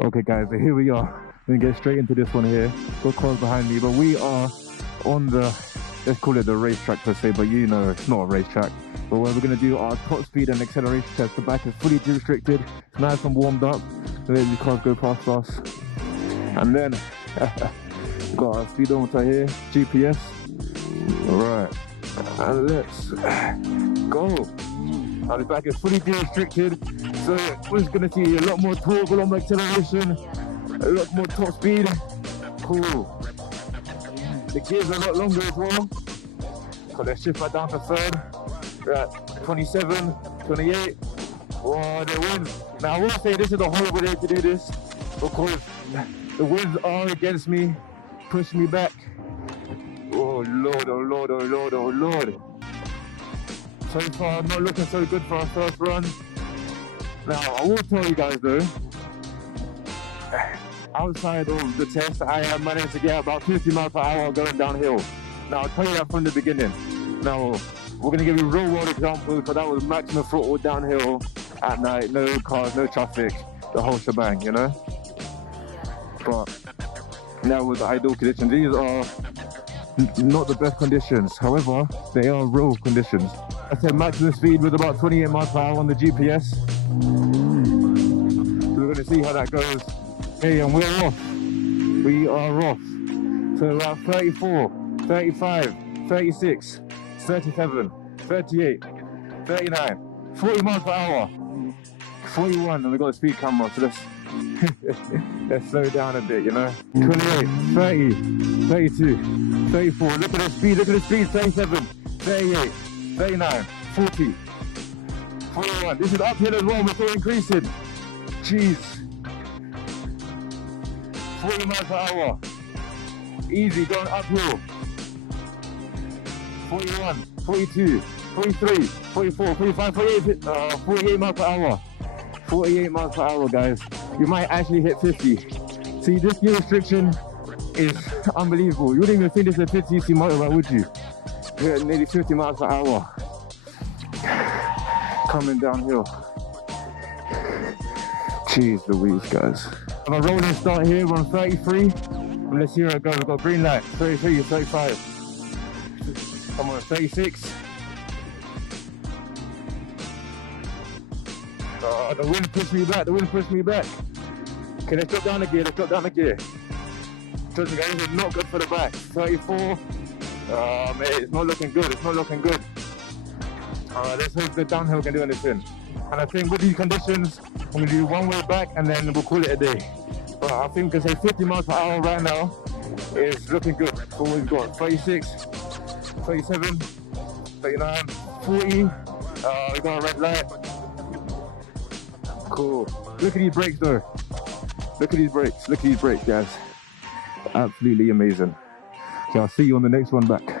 Okay guys, so here we are. We're gonna get straight into this one here. Got cars behind me, but we are on the, let's call it the racetrack per se, but you know it's not a racetrack. But where we're gonna do our top speed and acceleration test. The back is fully restricted, nice and warmed up. Let these cars go past us. And then got our speedometer here, GPS. Alright, and let's go. Now the back is fully restricted, so we're just gonna see a lot more torque, a lot more acceleration, a lot more top speed. Cool. The gears are a lot longer as well. So let's shift that down to third. We're at 27, 28. Oh, the winds. Now I will say this is a horrible day to do this because the winds are against me, pushing me back. Oh Lord, oh Lord, oh Lord, oh Lord. So far, not looking so good for our first run. Now, I will tell you guys though, outside of the test, I have managed to get about 50 miles per hour going downhill. Now, I'll tell you that from the beginning. Now, we're going to give you real world examples, because that was maximum throttle downhill at night, no cars, no traffic, the whole shebang, you know? But now with the ideal conditions, these are not the best conditions. However, they are real conditions. I said maximum speed was about 28 miles per hour on the GPS. So we're going to see how that goes. Hey, and we're off. We are off. So about 34, 35, 36, 37, 38, 39, 40 miles per hour, 41, and we've got a speed camera, so let's slow down a bit, you know. 28, 30, 32, 34, look at the speed, 37, 38, 39, 40, 41. This is uphill as well, we're still increasing. Jeez. 40 miles per hour. Easy, going uphill. 41, 42, 43, 44, 45, 48, 48 miles per hour. 48 miles per hour, guys. You might actually hit 50. See, this gear restriction is unbelievable. You wouldn't even think this is a 50cc motorbike, would you? You're at nearly 50 miles per hour. Coming downhill. Jeez Louise, guys. I have a rolling start here, we're on 33. And let's see where it goes. We've got green light, 33, 35. Come on, 36. Oh, the wind pushed me back, Okay, let's drop down the gear, Trust me guys, this is not good for the back. 34. Oh mate, it's not looking good, Alright, let's hope the downhill can do anything. And I think with these conditions, I'm going to do one way back and then we'll call it a day. But I think we can say 50 miles per hour right now is looking good. So we've got 36, 37, 39, 40. We got a red light. Cool. Look at these brakes though. Look at these brakes, guys. Absolutely amazing. So I'll see you on the next one back.